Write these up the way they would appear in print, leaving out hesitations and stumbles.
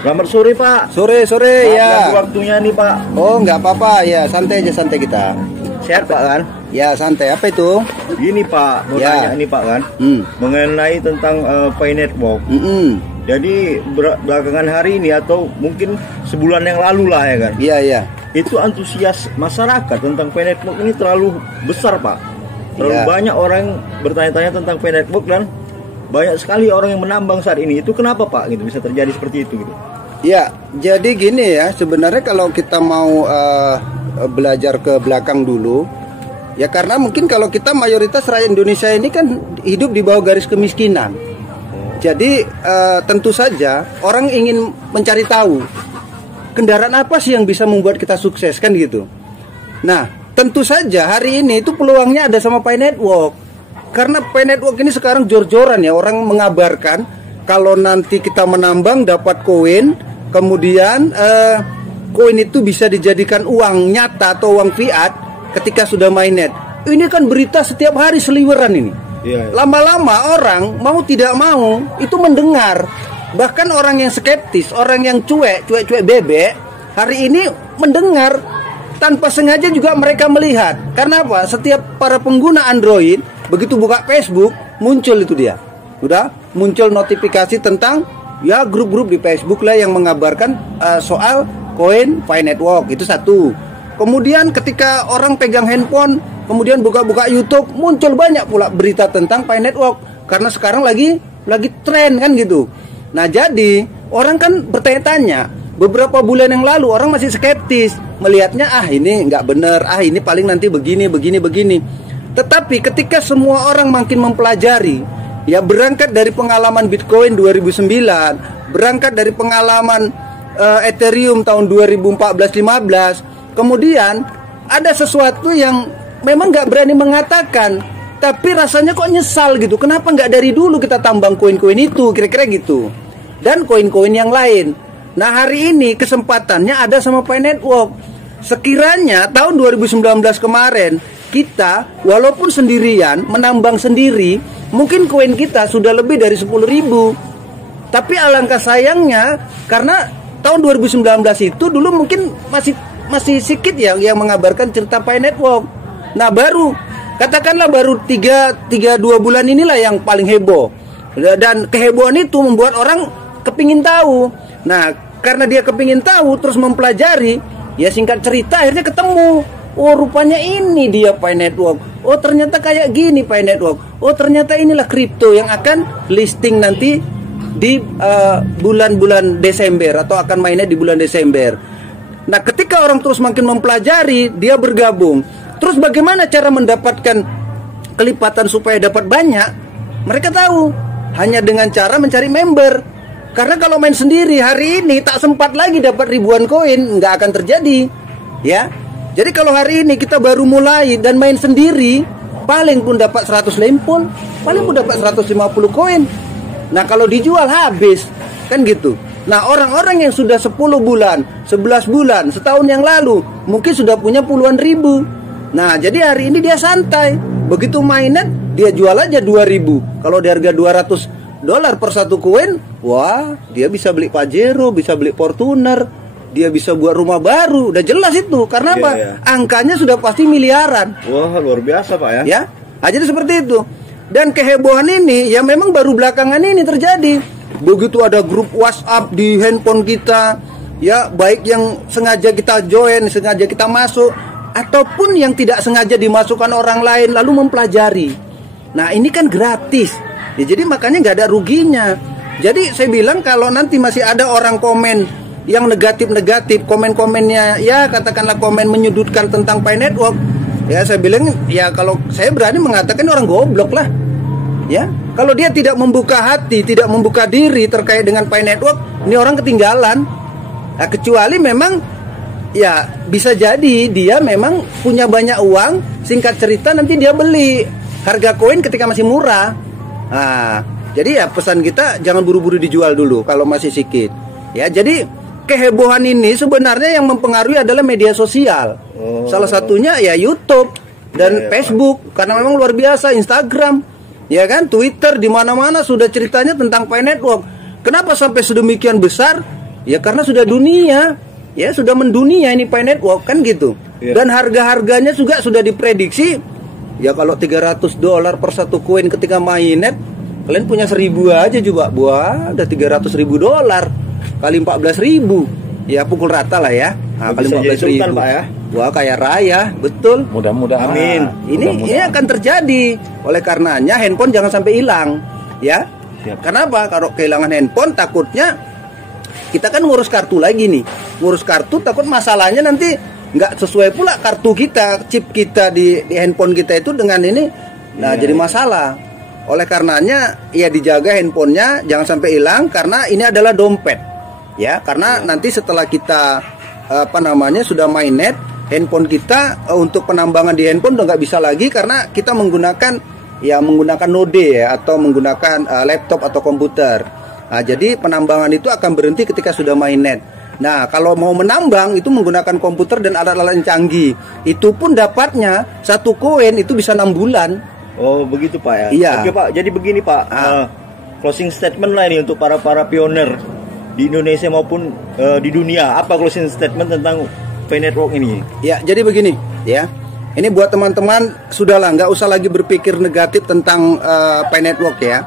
Selamat sore Pak. Sore ya. Waktunya nih Pak. Oh nggak apa-apa ya, santai aja santai kita. Sehat Pak kan? Ya santai. Apa itu? Gini Pak, mau tanya nih Pak kan, mengenai tentang Pi Network. Jadi belakangan hari ini atau mungkin sebulan yang lalu lah ya kan? Iya. Itu antusias masyarakat tentang Pi Network ini terlalu besar Pak. Terlalu banyak orang bertanya-tanya tentang Pi Network dan banyak sekali orang yang menambang saat ini. Itu kenapa Pak gitu bisa terjadi seperti itu gitu? Ya, jadi gini ya, sebenarnya kalau kita mau belajar ke belakang dulu, ya karena mungkin kalau kita mayoritas rakyat Indonesia ini kan hidup di bawah garis kemiskinan. Jadi tentu saja orang ingin mencari tahu kendaraan apa sih yang bisa membuat kita sukses kan gitu. Nah, tentu saja hari ini itu peluangnya ada sama Pi Network. Karena Pi Network ini sekarang jor-joran ya, orang mengabarkan kalau nanti kita menambang dapat koin, kemudian koin itu bisa dijadikan uang nyata atau uang fiat ketika sudah mainnet. Ini kan berita setiap hari seliweran ini. Lama-lama orang mau tidak mau itu mendengar. Bahkan orang yang skeptis, orang yang cuek bebek, hari ini mendengar tanpa sengaja juga mereka melihat. Karena apa? Setiap para pengguna Android begitu buka Facebook muncul itu dia. Udah muncul notifikasi tentang ya grup-grup di Facebook lah yang mengabarkan soal koin Pi Network. Itu satu. Kemudian ketika orang pegang handphone, kemudian buka-buka YouTube, muncul banyak pula berita tentang Pi Network karena sekarang lagi tren kan gitu. Nah, jadi orang kan bertanya-tanya. Beberapa bulan yang lalu orang masih skeptis, melihatnya ini nggak bener, ini paling nanti begini. Tetapi ketika semua orang makin mempelajari, ya berangkat dari pengalaman Bitcoin 2009, berangkat dari pengalaman Ethereum tahun 2014-15, kemudian ada sesuatu yang memang nggak berani mengatakan, tapi rasanya kok nyesal gitu. Kenapa nggak dari dulu kita tambang koin-koin itu, kira-kira gitu. Dan koin-koin yang lain. Nah, hari ini kesempatannya ada sama Pi Network. Sekiranya tahun 2019 kemarin kita walaupun sendirian menambang sendiri, mungkin koin kita sudah lebih dari 10.000. Tapi alangkah sayangnya karena tahun 2019 itu dulu mungkin masih sedikit ya yang mengabarkan cerita Pi Network. Nah, katakanlah baru 2 bulan inilah yang paling heboh. Dan kehebohan itu membuat orang kepingin tahu. Nah, karena dia kepingin tahu terus mempelajari, ya singkat cerita akhirnya ketemu. Oh, rupanya ini dia Pi Network. Oh, ternyata kayak gini Pi Network. Oh, ternyata inilah kripto yang akan listing nanti di bulan-bulan Desember atau akan mainnya di bulan Desember. Nah, ketika orang terus makin mempelajari, dia bergabung. Terus bagaimana cara mendapatkan kelipatan supaya dapat banyak? Mereka tahu hanya dengan cara mencari member. Karena kalau main sendiri hari ini tak sempat lagi dapat ribuan koin, nggak akan terjadi, ya. Jadi kalau hari ini kita baru mulai dan main sendiri, paling pun dapat 100 lempun, paling pun dapat 150 koin. Nah, kalau dijual habis, kan gitu. Nah, orang-orang yang sudah 10 bulan, 11 bulan, setahun yang lalu, mungkin sudah punya puluhan ribu. Nah, jadi hari ini dia santai. Begitu mainan, dia jual aja 2.000. Kalau di harga $200 per satu koin, wah, dia bisa beli Pajero, bisa beli Fortuner, dia bisa buat rumah baru. Udah jelas itu. Karena apa? Angkanya sudah pasti miliaran. Wah, luar biasa Pak ya. Ya, jadi seperti itu. Dan kehebohan ini ya memang baru belakangan ini terjadi. Begitu ada grup WhatsApp di handphone kita, ya baik yang sengaja kita join, sengaja kita masuk, ataupun yang tidak sengaja dimasukkan orang lain lalu mempelajari. Nah, ini kan gratis. Ya, jadi makanya nggak ada ruginya. Jadi saya bilang kalau nanti masih ada orang komen yang negatif, komen-komennya ya katakanlah komen menyudutkan tentang Pi Network, ya saya bilang ya kalau saya berani mengatakan orang goblok lah. Ya, kalau dia tidak membuka hati, tidak membuka diri terkait dengan Pi Network, ini orang ketinggalan. Nah, kecuali memang ya bisa jadi dia memang punya banyak uang, singkat cerita nanti dia beli harga koin ketika masih murah. Nah, jadi ya pesan kita jangan buru-buru dijual dulu kalau masih sedikit. Ya, jadi kehebohan ini sebenarnya yang mempengaruhi adalah media sosial. Salah satunya ya YouTube dan Facebook karena memang luar biasa, Instagram, ya kan, Twitter, di mana-mana sudah ceritanya tentang Pi Network. Kenapa sampai sedemikian besar? Ya karena sudah dunia, ya sudah mendunia ini Pi Network kan gitu. Dan harga-harganya juga sudah diprediksi. Ya kalau $300 per satu koin ketika mainnet, kalian punya 1.000 aja juga, wah udah $300.000 kali 14.000, ya pukul rata lah ya. Nah, kali 14.000, Pak ya. Wah kaya raya, betul. Mudah-mudahan. Amin. Ini akan terjadi. Oleh karenanya handphone jangan sampai hilang, ya. Kenapa? Kalau kehilangan handphone takutnya kita kan ngurus kartu lagi nih, ngurus kartu takut masalahnya nanti nggak sesuai pula kartu kita, chip kita di handphone kita itu dengan ini, nah jadi masalah. Oleh karenanya ya dijaga handphonenya jangan sampai hilang karena ini adalah dompet, ya. Karena nanti setelah kita sudah mainnet, handphone kita untuk penambangan di handphone udah nggak bisa lagi karena kita menggunakan node ya atau menggunakan laptop atau komputer. Nah, jadi penambangan itu akan berhenti ketika sudah mainnet. Nah, kalau mau menambang itu menggunakan komputer dan alat-alat yang canggih. Itu pun dapatnya satu koin itu bisa 6 bulan. Oh, begitu Pak ya. Iya. Oke Pak, jadi begini Pak. Closing statement lah ini untuk para pioner di Indonesia maupun di dunia. Apa closing statement tentang Pi Network ini? Ya, jadi begini, ya. Ini buat teman-teman sudahlah nggak usah lagi berpikir negatif tentang Pi Network ya.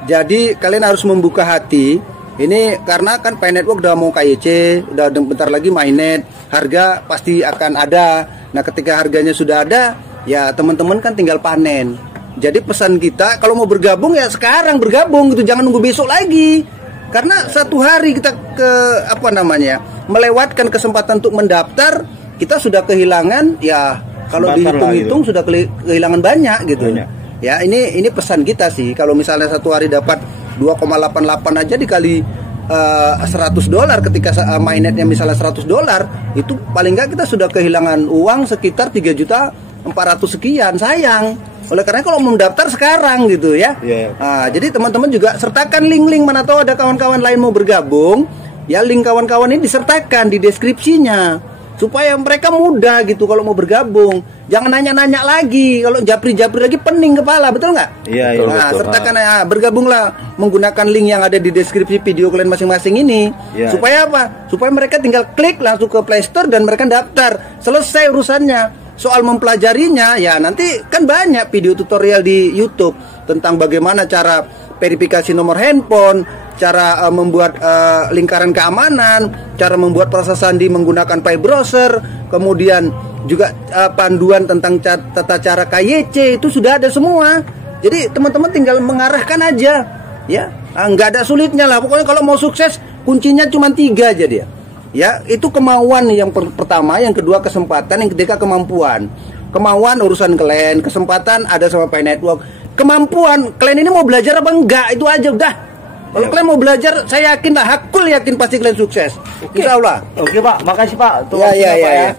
Jadi kalian harus membuka hati. Ini karena kan Pi Network udah mau KYC, udah bentar lagi mainnet, harga pasti akan ada. Nah, ketika harganya sudah ada, ya teman-teman kan tinggal panen. Jadi pesan kita kalau mau bergabung ya sekarang bergabung gitu, jangan nunggu besok lagi. Karena satu hari kita melewatkan kesempatan untuk mendaftar, kita sudah kehilangan ya kalau dihitung-hitung sudah kehilangan banyak gitu. Ya, ini pesan kita sih. Kalau misalnya satu hari dapat 2,88 aja dikali $100 ketika mainnetnya misalnya $100, itu paling nggak kita sudah kehilangan uang sekitar 3.400.000 sekian. Sayang. Oleh karena kalau mau mendaftar sekarang gitu ya. Nah, jadi teman-teman juga sertakan link-link, mana tahu ada kawan-kawan lain mau bergabung. Ya link kawan-kawan ini disertakan di deskripsinya supaya mereka mudah gitu kalau mau bergabung. Jangan nanya-nanya lagi, kalau japri-japri lagi pening kepala, betul nggak? Iya, betul. Nah, sertakan bergabunglah menggunakan link yang ada di deskripsi video kalian masing-masing ini. Supaya apa? Supaya mereka tinggal klik langsung ke Play Store dan mereka daftar. Selesai urusannya. Soal mempelajarinya, ya nanti kan banyak video tutorial di YouTube tentang bagaimana cara verifikasi nomor handphone, cara membuat lingkaran keamanan, cara membuat proses sandi menggunakan Pi browser, kemudian juga panduan tentang tata cara KYC itu sudah ada semua. Jadi teman-teman tinggal mengarahkan aja, ya, nggak ada sulitnya lah. Pokoknya kalau mau sukses kuncinya cuma 3 aja dia. Ya, itu kemauan yang pertama, yang kedua kesempatan, yang ketiga kemampuan. Kemauan urusan kalian, kesempatan ada sama Pi Network. Kemampuan kalian ini mau belajar apa enggak, itu aja udah. Kalau kalian mau belajar, saya yakin lah, hakul yakin pasti kalian sukses. Insya Allah. Oke Pak, makasih Pak. Ya.